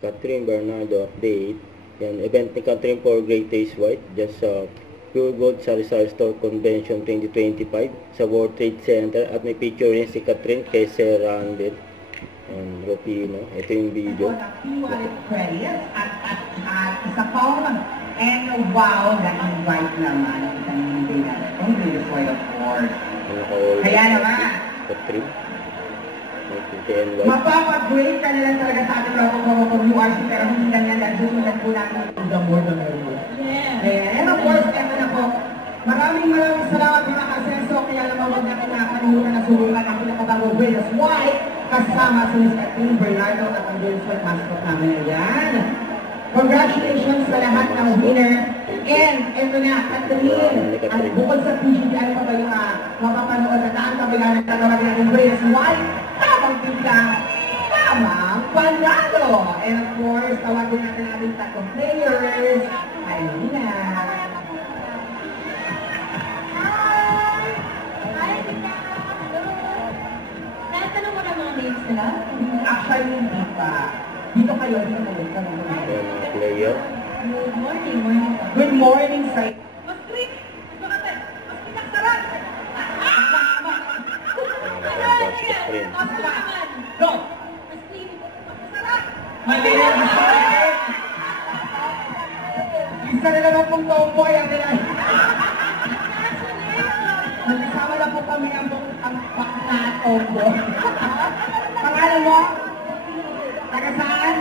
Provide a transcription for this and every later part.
Catherine Bernardo update. Yan, event ni Catherine for Great Taste White. Just Pure Gold Sari-Sari Store Convention 2025 sa World Trade Center. At may picture rin si Catherine kay Sir Randall and Rufino. Ito yung video. At isa pong and wow, na-invite naman ang isang hindi natin. Ang Great White, of course. Kaya naman, Catherine. mapapag-great ka na lang talaga sa ating URC, pero hindi lang yan dahil susunod po natin the more the merrier. And of course, eto na po, maraming salamat mga kasenso, kaya naman huwag natin nakalimutan na subukan ang pinakabagong Greatest White kasama si Ms. Catherine Bernardo at ang Greatest mascot namin. Ayan. Congratulations sa lahat ng winner. And eto na, Catherine, at bukod sa PGD, ano pa ba yung mapapanood at ang kabilang ng tatawag natin Greatest White? Tamang biglang, tamang panalo! And of course, tawagin natin ating tatlong players. Hi, Nina! Hi, Nina! Natanong mo na mga names nila? Actually, hindi pa. Dito kayo. Player. Good morning. Good morning, sir. Mas quick! Mas pinaksaran! Go! Mas clean! Mas sarap! Mali na isa na naman pong tomboy ang nila. Nagsama na po kami ang pakna at tomboy. Pangalan mo? Taga saan?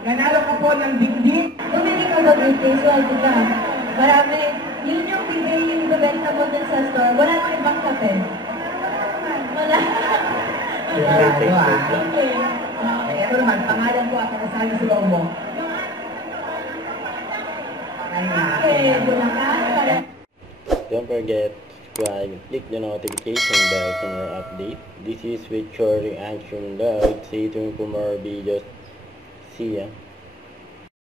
Nanalo ko po ng dingding. Bumili ka ba ng case white ka? Marami. Yun yung bigay yung ibabenta mo dun sa store. Wala nang ibang kape. Wala. Ito naman, pangalan ko at nakasali sa loob mo. Don't forget to subscribe and click the notification bell for more update. This is with your reaction live. Stay tuned for more videos. See ya.